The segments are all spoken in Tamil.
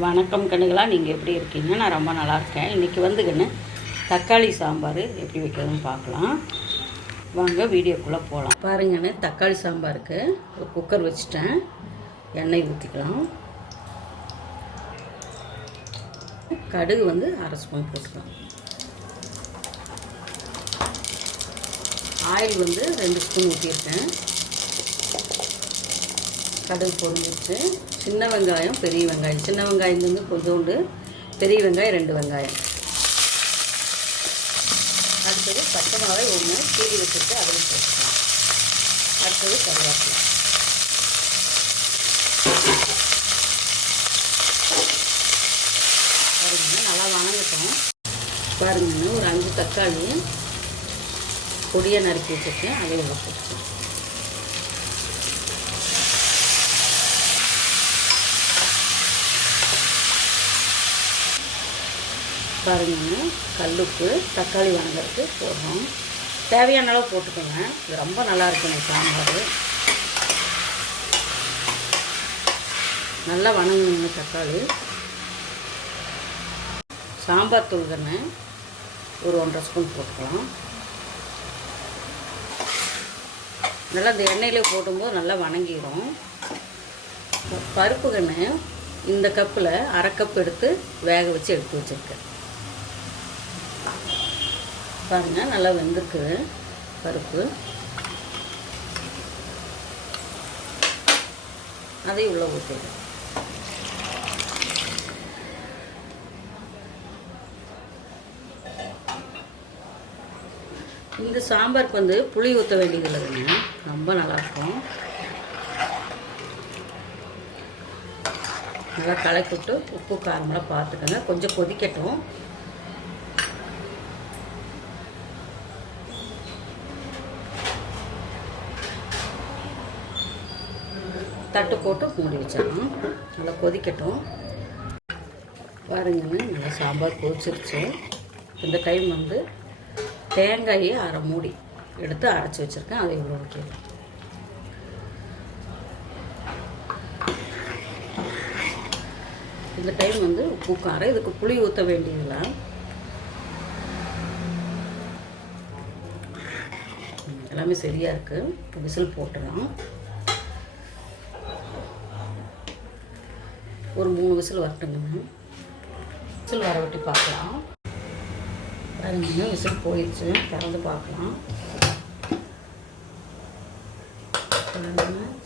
வணக்கம் கண்ணுகளா நீங்கள் எப்படி இருக்கீங்க? நான் ரொம்ப நல்லா இருக்கேன். இன்றைக்கி வந்துக்கண்ணு தக்காளி சாம்பார் எப்படி வைக்கிறதுன்னு பார்க்கலாம். வாங்க வீடியோக்குள்ளே போகலாம் பாருங்கண்ணு தக்காளி சாம்பாருக்கு ஒரு குக்கர் வச்சுட்டேன். எண்ணெய் ஊற்றிக்கலாம் கடுகு வந்து அரை ஸ்பூன் போட்டுக்கலாம். ஆயில் வந்து ரெண்டு ஸ்பூன் ஊற்றிருக்கேன் கடுகு பொரிஞ்சிச்சு சின்ன வெங்காயம் பெரிய வெங்காயம். சின்ன வெங்காயம் வந்து கொஞ்சோண்டு பெரிய வெங்காயம் ரெண்டு வெங்காயம். அடுத்தது பச்சை மிளகாய் ஒன்று கீழி வச்சுட்டு அதில் போட்டுக்கலாம் அடுத்தது கருவேப்பிலை. பாருங்க நல்லா வணங்கட்டும். பாருங்க ஒரு அஞ்சு தக்காளி பொடியை நறுக்கி வச்சுருக்கேன். அதையும் போட்டுக்கலாம். பாருங்க. கல்லுப்பு தக்காளி வணங்கிறதுக்கு போடுறோம். தேவையான அளவு போட்டுக்கோங்க. இது ரொம்ப நல்லா இந்த சாம்பார். நல்லா வணங்கணுங்க தக்காளி. சாம்பார் தூள் தானே ஒரு ஒன்றரை ஸ்பூன் போட்டுக்கலாம். நல்லா இந்த எண்ணெயில் போடும்போது நல்லா வணங்கிடும் பருப்பு கண்ணு இந்த கப்பில் அரை கப் எடுத்து வேக வச்சு எடுத்து வச்சுருக்கேன். பாருங்கள் நல்லா வெந்திருக்குது பருப்பு. அதையும் உள்ளே ஊற்றிடுறேன் இந்த சாம்பாருக்கு வந்து புளி ஊற்ற வேண்டியது இல்லைங்க. ரொம்ப நல்லாயிருக்கும். நல்லா கலக்கிவிட்டு உப்பு காரமெல்லாம் பார்த்துக்கோங்க. கொஞ்சம் கொதிக்கட்டும். தட்டு போட்டு மூடி வச்சிடணும். நல்லா கொதிக்கட்டும். பாருங்கன்னு நல்லா சாம்பார் கொதிச்சிருச்சு. இந்த டைம் வந்து தேங்காயை அரை மூடி எடுத்து அரைச்சி வச்சுருக்கேன். அதை இவ்வளோ வைக்கிறேன் இந்த டைம் வந்து உப்பு காரம். இதுக்கு புளி ஊற்ற வேண்டியதில்லை. எல்லாமே சரியாக இருக்குது விசில் போட்டுடலாம். ஒரு மூணு விசில் வரட்டுங்க விசில் வர விட்டு பார்க்கலாம். பாருங்க விசில் போயிடுச்சு. திறந்து பார்க்கலாம்.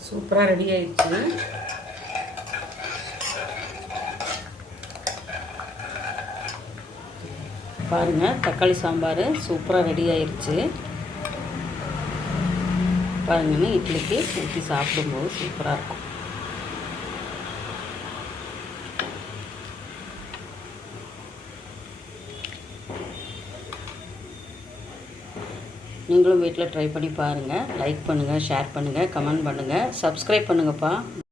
சூப்பராக ரெடி ஆயிடுச்சு. பாருங்கள் தக்காளி சாம்பார் சூப்பராக ரெடி ஆயிடுச்சு. பாருங்கன்னு இட்லிக்கு ஊற்றி சாப்பிடும்போது சூப்பராக இருக்கும். நீங்களும் வீட்டில் ட்ரை பண்ணி பாருங்கள் லைக் பண்ணுங்கள் ஷேர் பண்ணுங்கள் கமெண்ட் பண்ணுங்கள் சப்ஸ்கிரைப் பண்ணுங்கப்பா.